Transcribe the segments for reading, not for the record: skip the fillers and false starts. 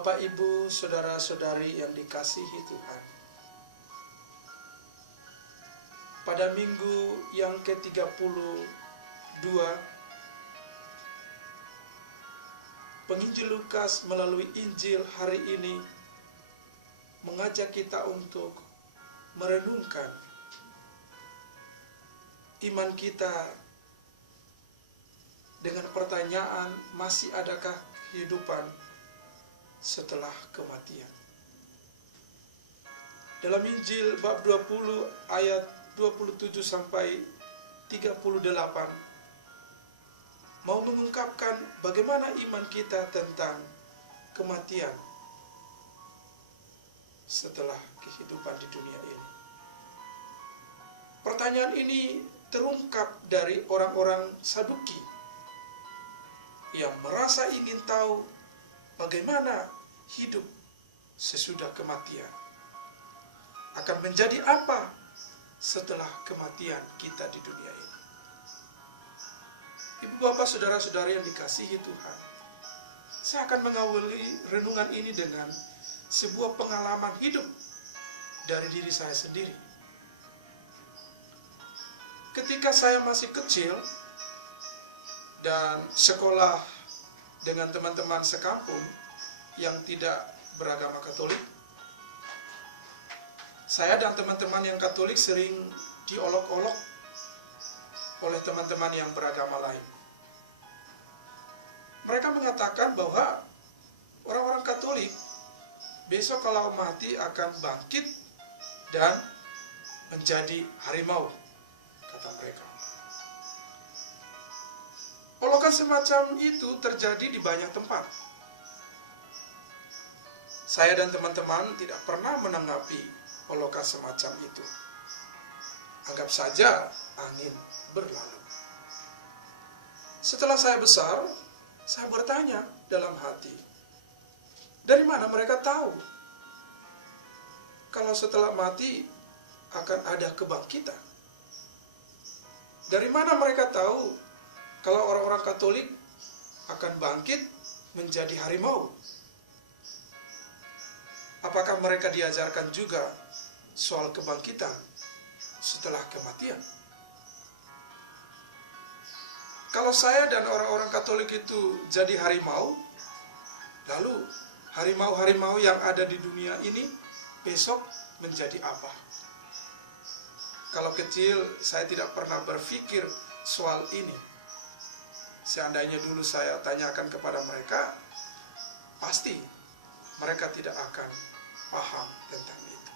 Bapak, Ibu, saudara-saudari yang dikasihi Tuhan. Pada minggu yang ke-32, penginjil Lukas melalui Injil hari ini mengajak kita untuk merenungkan iman kita dengan pertanyaan, masih adakah kehidupan setelah kematian? Dalam Injil bab 20 ayat 27 sampai 38 mau mengungkapkan bagaimana iman kita tentang kematian setelah kehidupan di dunia ini. Pertanyaan ini terungkap dari orang-orang Saduki yang merasa ingin tahu bagaimana hidup sesudah kematian. Akan menjadi apa setelah kematian kita di dunia ini. Ibu, bapak, saudara-saudari yang dikasihi Tuhan, saya akan mengawali renungan ini dengan sebuah pengalaman hidup dari diri saya sendiri. Ketika saya masih kecil dan sekolah dengan teman-teman sekampung yang tidak beragama Katolik, saya dan teman-teman yang Katolik sering diolok-olok oleh teman-teman yang beragama lain. Mereka mengatakan bahwa orang-orang Katolik besok kalau mati akan bangkit dan menjadi harimau, kata mereka. Olokan semacam itu terjadi di banyak tempat. Saya dan teman-teman tidak pernah menanggapi olokan semacam itu. Anggap saja angin berlalu. Setelah saya besar, saya bertanya dalam hati, dari mana mereka tahu kalau setelah mati akan ada kebangkitan? Dari mana mereka tahu kalau orang-orang Katolik akan bangkit menjadi harimau? Apakah mereka diajarkan juga soal kebangkitan setelah kematian? Kalau saya dan orang-orang Katolik itu jadi harimau, lalu harimau-harimau yang ada di dunia ini besok menjadi apa? Kalau kecil saya tidak pernah berpikir soal ini. Seandainya dulu saya tanyakan kepada mereka, pasti mereka tidak akan paham tentang itu.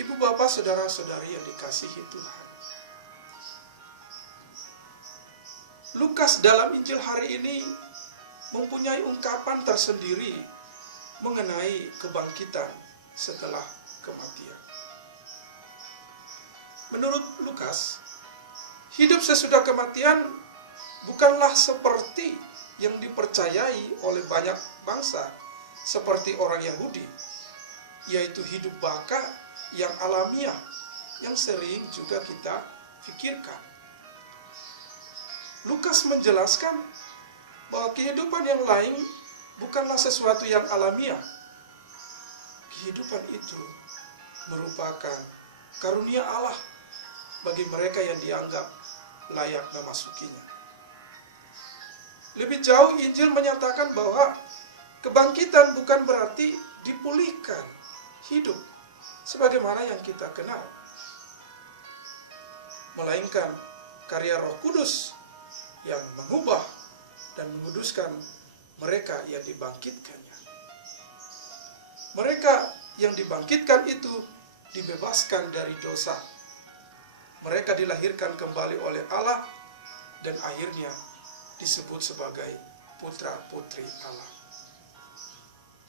Ibu, bapak, saudara-saudari yang dikasihi Tuhan, Lukas dalam Injil hari ini mempunyai ungkapan tersendiri mengenai kebangkitan setelah kematian. Menurut Lukas, hidup sesudah kematian bukanlah seperti yang dipercayai oleh banyak bangsa seperti orang Yahudi, yaitu hidup baka yang alamiah yang sering juga kita pikirkan. Lukas menjelaskan bahwa kehidupan yang lain bukanlah sesuatu yang alamiah. Kehidupan itu merupakan karunia Allah bagi mereka yang dianggap layak memasukinya. Lebih jauh, Injil menyatakan bahwa kebangkitan bukan berarti dipulihkan hidup sebagaimana yang kita kenal, melainkan karya Roh Kudus yang mengubah dan menguduskan mereka yang dibangkitkannya. Mereka yang dibangkitkan itu dibebaskan dari dosa. Mereka dilahirkan kembali oleh Allah dan akhirnya disebut sebagai putra-putri Allah.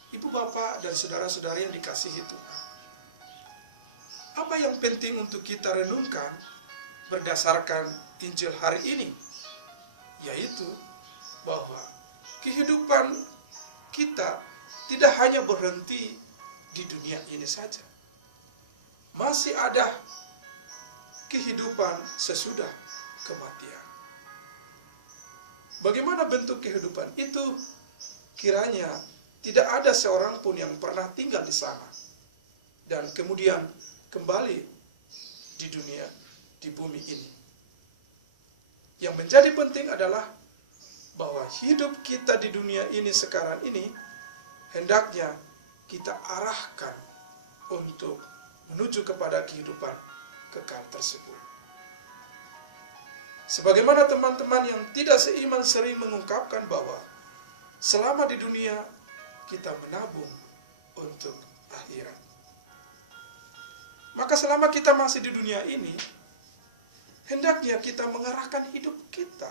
Ibu, bapak, dan saudara-saudari yang dikasihi Tuhan, apa yang penting untuk kita renungkan berdasarkan Injil hari ini? Yaitu bahwa kehidupan kita tidak hanya berhenti di dunia ini saja. Masih ada kehidupan sesudah kematian. Bagaimana bentuk kehidupan itu? kiranya tidak ada seorang pun yang pernah tinggal di sana dan kemudian kembali di dunia, di bumi ini. Yang menjadi penting adalah bahwa hidup kita di dunia ini sekarang ini hendaknya kita arahkan untuk menuju kepada kehidupan kekal tersebut. Sebagaimana teman-teman yang tidak seiman sering mengungkapkan bahwa selama di dunia kita menabung untuk akhirat. Maka selama kita masih di dunia ini, hendaknya kita mengarahkan hidup kita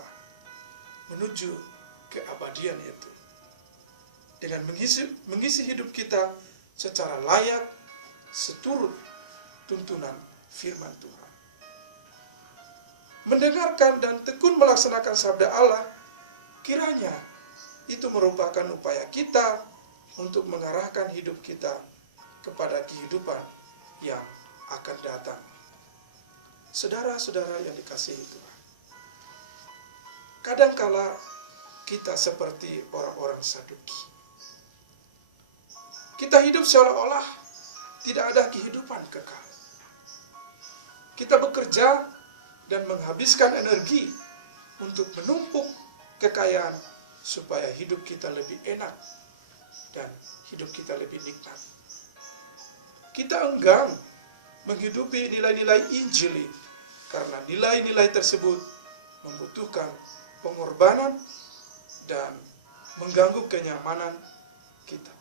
menuju keabadian itu. Dengan mengisi hidup kita secara layak, seturut tuntunan firman Tuhan. Mendengarkan dan tekun melaksanakan sabda Allah, kiranya itu merupakan upaya kita untuk mengarahkan hidup kita kepada kehidupan yang akan datang. Saudara-saudara yang dikasihi Tuhan, kadangkala kita seperti orang-orang Saduki. Kita hidup seolah-olah tidak ada kehidupan kekal. Kita bekerja dan menghabiskan energi untuk menumpuk kekayaan supaya hidup kita lebih enak dan hidup kita lebih nikmat. Kita enggan menghidupi nilai-nilai Injil karena nilai-nilai tersebut membutuhkan pengorbanan dan mengganggu kenyamanan kita.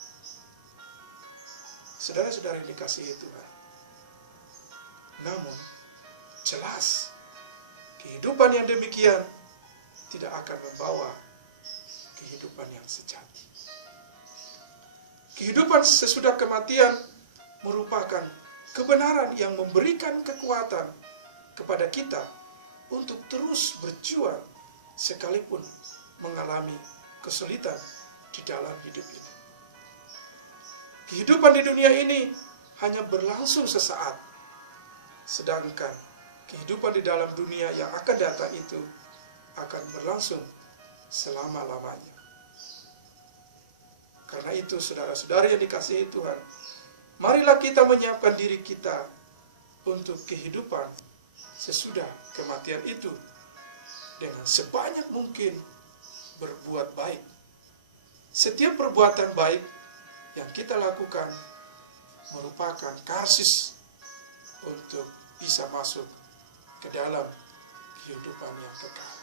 Saudara-saudara yang dikasihi Tuhan, namun jelas kehidupan yang demikian tidak akan membawa kehidupan yang sejati. Kehidupan sesudah kematian merupakan kebenaran yang memberikan kekuatan kepada kita untuk terus berjuang sekalipun mengalami kesulitan di dalam hidup ini. Kehidupan di dunia ini hanya berlangsung sesaat, sedangkan kehidupan di dalam dunia yang akan datang itu akan berlangsung selama-lamanya. Karena itu, saudara-saudari yang dikasihi Tuhan, marilah kita menyiapkan diri kita untuk kehidupan sesudah kematian itu dengan sebanyak mungkin berbuat baik. Setiap perbuatan baik yang kita lakukan merupakan karsis untuk bisa masuk ke dalam kehidupan yang kekal.